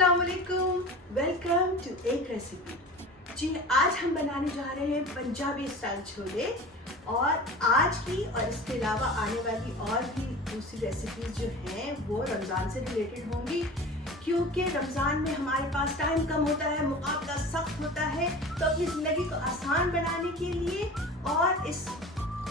अस्सलामुअलैकुम, welcome to एक recipe. जी आज हम बनाने जा रहे हैं पंजाबी स्टाइल छोले और आज की और इसके अलावा आने वाली और भी दूसरी रेसिपीज जो हैं वो रमज़ान से रिलेटेड होंगी, क्योंकि रमज़ान में हमारे पास टाइम कम होता है, मुकाबला सख्त होता है। तो अपनी ज़िंदगी को आसान बनाने के लिए और इस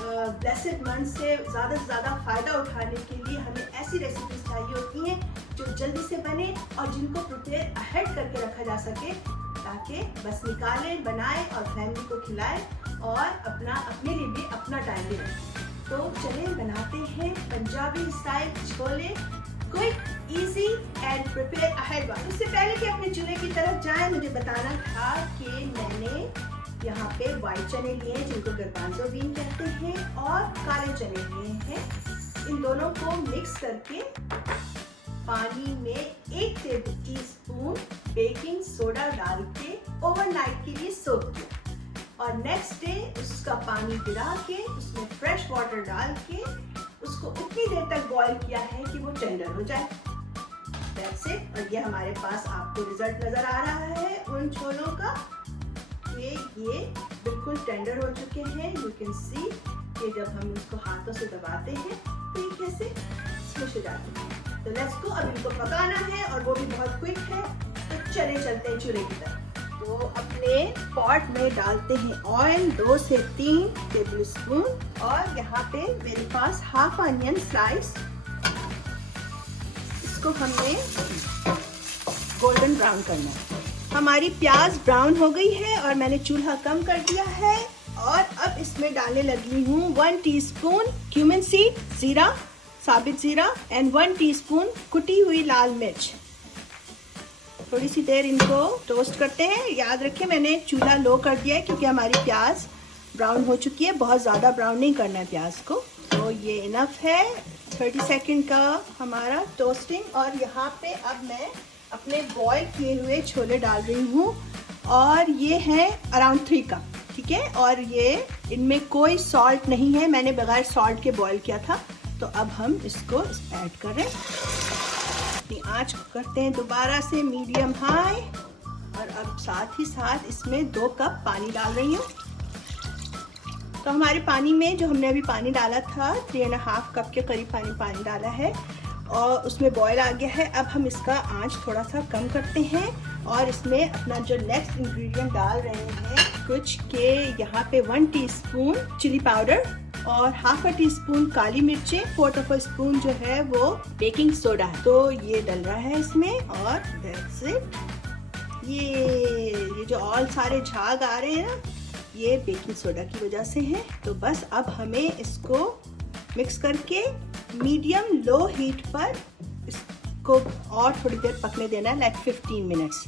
ब्लेस्ड मंथ से ज़्यादा फ़ायदा उठाने के लिए हमें ऐसी रेसिपीज चाहिए होती हैं जो जल्दी से बने और जिनको प्रिपेयर अहेड करके रखा जा सके, ताकि बस निकालें, बनाएं और फैमिली को खिलाएं और अपने लिए भी अपना टाइम भी रखें। तो चलें बनाते हैं Punjabi style chole, quick, easy and prepare ahead वाले। इससे पहले कि अपने चूल्हे की तरफ जाएं, मुझे बताना था कि मैंने यहाँ पे वाइट चने लिए हैं जिनको गर्बांजो बीन कहते हैं और काले चने लिए हैं। इन दोनों को मिक्स करके पानी में 1 टीस्पून बेकिंग सोडा डाल के ओवरनाइट के लिए सोक किया और नेक्स्ट डे उसका पानी गिरा के उसमें फ्रेश वाटर डाल के उसको उतनी देर तक बॉईल किया है कि वो टेंडर हो जाए। That's it। और ये हमारे पास आपको रिजल्ट नजर आ रहा है उन छोलों का कि ये बिल्कुल टेंडर हो चुके हैं। यू कैन सी कि जब हम इसको हाथों से दबाते हैं तो ये कैसे स्मुश हो जाते हैं। तो लेट्स गो, अब इनको पकाना है और वो भी बहुत क्विक है। तो चले चलते हैं चूल्हे की तरफ। तो अपने पॉट में डालते हैं ऑयल 2 से 3 टेबल स्पून और यहाँ पे मेरे पास हाफ अनियन स्लाइस, इसको हमने गोल्डन ब्राउन करना है। हमारी प्याज ब्राउन हो गई है और मैंने चूल्हा कम कर दिया है और अब इसमें डालने लगी हूँ 1 टीस्पून क्यूमिन सीड, जीरा, साबित जीरा एंड 1 टीस्पून कुटी हुई लाल मिर्च। थोड़ी सी देर इनको टोस्ट करते हैं। याद रखें मैंने चूल्हा लो कर दिया है क्योंकि हमारी प्याज ब्राउन हो चुकी है। बहुत ज़्यादा ब्राउन नहीं करना है प्याज को। तो ये इनफ है 30 सेकेंड का हमारा टोस्टिंग। और यहाँ पे अब मैं अपने बॉईल किए हुए छोले डाल रही हूँ और ये है अराउंड 3 कप, ठीक है। और ये इनमें कोई सॉल्ट नहीं है, मैंने बगैर सॉल्ट के बॉईल किया था। तो अब हम इसको ऐड कर रहे हैं। अपनी आँच करते हैं दोबारा से मीडियम हाई और अब साथ ही साथ इसमें 2 कप पानी डाल रही हूँ। तो हमारे पानी में जो हमने अभी पानी डाला था 3.5 कप के करीब पानी डाला है और उसमें बॉयल आ गया है। अब हम इसका आंच थोड़ा सा कम करते हैं और इसमें अपना जो नेक्स्ट इंग्रेडिएंट डाल रहे हैं कुछ के यहाँ पे 1 टीस्पून चिली पाउडर और हाफ अ टीस्पून काली मिर्चें, 1/4 स्पून जो है वो बेकिंग सोडा है। तो ये डल रहा है इसमें और दैट्स इट। ये जो ऑल सारे झाग आ रहे हैं ना, ये बेकिंग सोडा की वजह से है। तो बस अब हमें इसको मिक्स करके मीडियम लो हीट पर इसको और थोड़ी देर पकने देना है, लाइक 15 मिनट्स।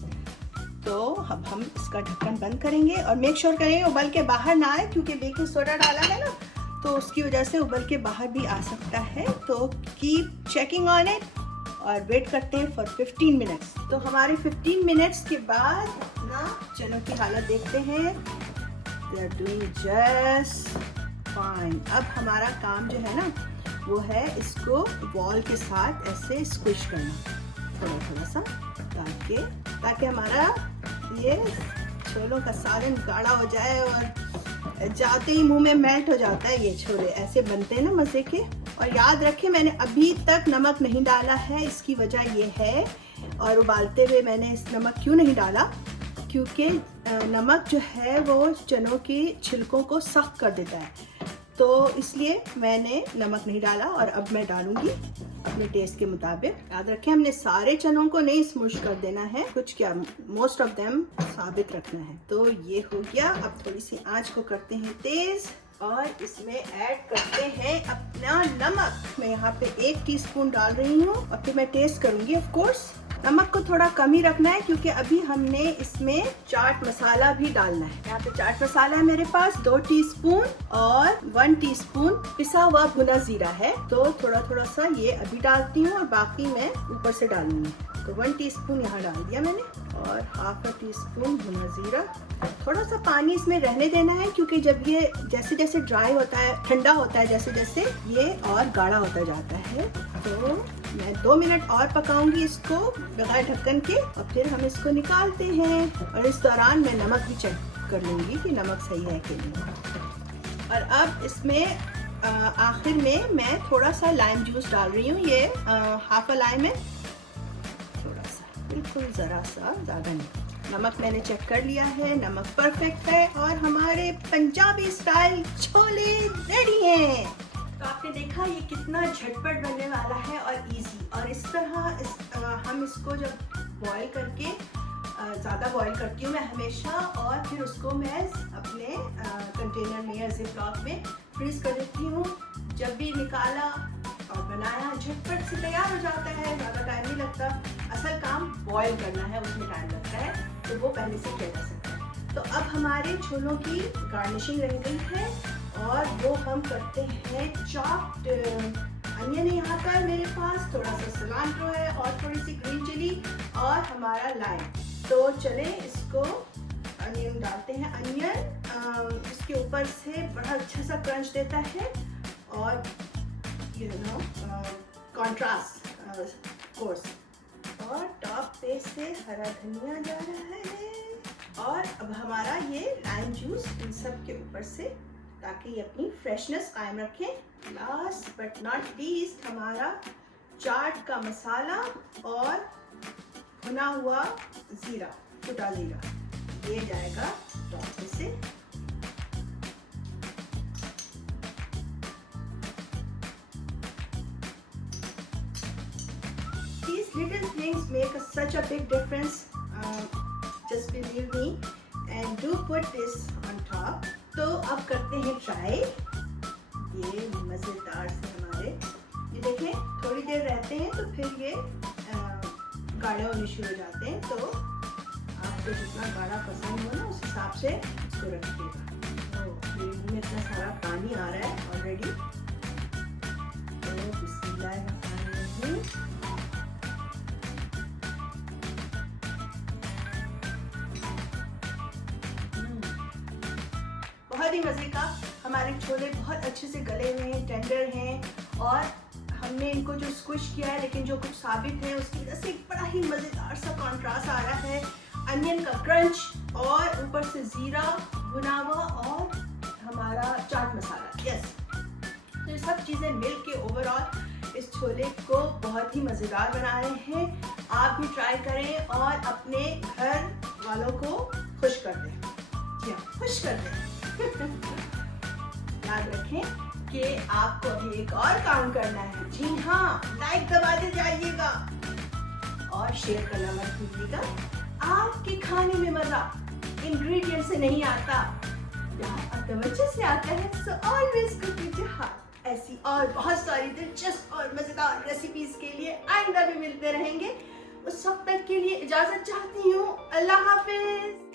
तो अब हम इसका ढक्कन बंद करेंगे और मेक श्योर करेंगे उबल के बाहर ना आए, क्योंकि बेकिंग सोडा डाला है ना तो उसकी वजह से उबल के बाहर भी आ सकता है। तो कीप चेकिंग ऑन इट और वेट करते हैं फॉर 15 मिनट्स। तो हमारे 15 मिनट्स के बाद अपना चनों की हालत देखते हैं। They are doing just fine. अब हमारा काम जो है ना वो है इसको बॉल के साथ ऐसे स्क्विश करना, थोड़ा सा ताकि हमारा ये छोलों का सालन गाढ़ा हो जाए और जाते ही मुंह में मेल्ट हो जाता है। ये छोले ऐसे बनते हैं ना मज़े के। और याद रखें मैंने अभी तक नमक नहीं डाला है, इसकी वजह ये है और उबालते हुए मैंने इस नमक क्यों नहीं डाला, क्योंकि नमक जो है वो चनों के छिलकों को सख्त कर देता है। तो इसलिए मैंने नमक नहीं डाला और अब मैं डालूंगी अपने टेस्ट के मुताबिक। याद रखें हमने सारे चनों को नहीं स्मुश कर देना है, कुछ क्या मोस्ट ऑफ देम साबित रखना है। तो ये हो गया। अब थोड़ी सी आंच को करते हैं तेज और इसमें ऐड करते हैं अपना नमक। मैं यहाँ पे 1 टीस्पून डाल रही हूँ और फिर मैं टेस्ट करूंगी। ऑफ कोर्स नमक को थोड़ा कम ही रखना है क्योंकि अभी हमने इसमें चाट मसाला भी डालना है। यहाँ पे चाट मसाला है मेरे पास 2 टीस्पून और 1 टीस्पून पिसा हुआ भुना जीरा है। तो थोड़ा सा ये अभी डालती हूँ और बाकी मैं ऊपर से डालूंगी। तो 1 टीस्पून यहाँ डाल दिया मैंने और हाफ अ टीस्पून भुना जीरा। थोड़ा सा पानी इसमें रहने देना है क्योंकि जब ये जैसे जैसे ड्राई होता है, ठंडा होता है, जैसे जैसे ये और गाढ़ा होता जाता है। तो मैं 2 मिनट और पकाऊंगी इसको बगैर ढक्कन के और फिर हम इसको निकालते हैं। और इस दौरान मैं नमक भी चेक कर लूँगी कि नमक सही है कि नहीं। और अब इसमें आखिर में मैं थोड़ा सा लाइम जूस डाल रही हूँ। ये हाफ अ लाइम है, थोड़ा सा, बिल्कुल ज़रा सा, ज़्यादा नहीं। नमक मैंने चेक कर लिया है, नमक परफेक्ट है और हमारे पंजाबी स्टाइल छोले रेडी हैं। तो आपने देखा ये कितना झटपट बनने वाला है और इजी। और इस तरह हम इसको जब बॉईल करके, ज़्यादा बॉईल करती हूँ मैं हमेशा, और फिर उसको मैं अपने कंटेनर में या जिप लॉक में फ्रीज कर देती हूँ। जब भी निकाला और बनाया झटपट से तैयार हो जाता है, ज़्यादा टाइम नहीं लगता। असल काम बॉईल करना है, उसमें टाइम लगता है, तो वो पहले से किया जा सकता है। तो अब हमारे छोलों की गार्निशिंग रह गई है और वो हम करते हैं चॉप्ड अनियन है यहाँ पर मेरे पास, थोड़ा सा सिलांट्रो है और थोड़ी सी ग्रीन चिली और हमारा लाइम। तो चले इसको अनियन डालते हैं। अनियन इसके ऊपर से बड़ा अच्छा सा क्रंच देता है और कंट्रास्ट कोर्स। और टॉप पे से हरा धनिया जा रहा है और अब हमारा ये लाइम जूस इन सब के ऊपर से, ताकि ये अपनी फ्रेशनेस कायम रखें। लास्ट बट नॉट लीस्ट हमारा चाट का मसाला और भुना हुआ जीरा, कुटा जीरा, ये जाएगा टॉप पे से। These little things make such a big difference. Just believe me and do put this on top. तो अब करते हैं ट्राई। ये मज़ेदार से हमारे, ये देखें, थोड़ी देर रहते हैं तो फिर ये गाढ़े होने शुरू हो जाते हैं। तो आपको जितना गाढ़ा पसंद हो ना उस हिसाब से इसको रखिएगा। तो मेरे मुँह में इतना सारा पानी आ रहा है ऑलरेडी। तो बिस्मिल्लाहिर्रहमानिर्रहीम। बहुत ही मज़े का, हमारे छोले बहुत अच्छे से गले हुए हैं, टेंडर हैं और हमने इनको जो स्क्विश किया है, लेकिन जो कुछ साबित है उसकी वजह से एक बड़ा ही मज़ेदार सा कॉन्ट्रास्ट आ रहा है। अनियन का क्रंच और ऊपर से ज़ीरा भुना हुआ और हमारा चाट मसाला। यस, तो ये सब चीज़ें मिल के ओवरऑल इस छोले को बहुत ही मज़ेदार बना रहे हैं। आप भी ट्राई करें और अपने घर वालों को खुश कर दें। जी हाँ, खुश कर दें। याद रखें कि आपको अभी एक और काम करना है। जी हाँ, लाइक दबाते जाइएगा और शेयर करना मत भूलिएगा। आपके खाने में मजा इंग्रेडिएंट से नहीं आता, यहाँ तवज्जो से आता है। So always cook with your heart. ऐसी और बहुत सारी दिलचस्प और मजेदार रेसिपीज के लिए आइंदा भी मिलते रहेंगे। उस वक्त तक के लिए इजाजत चाहती हूँ। अल्लाह हाफिज।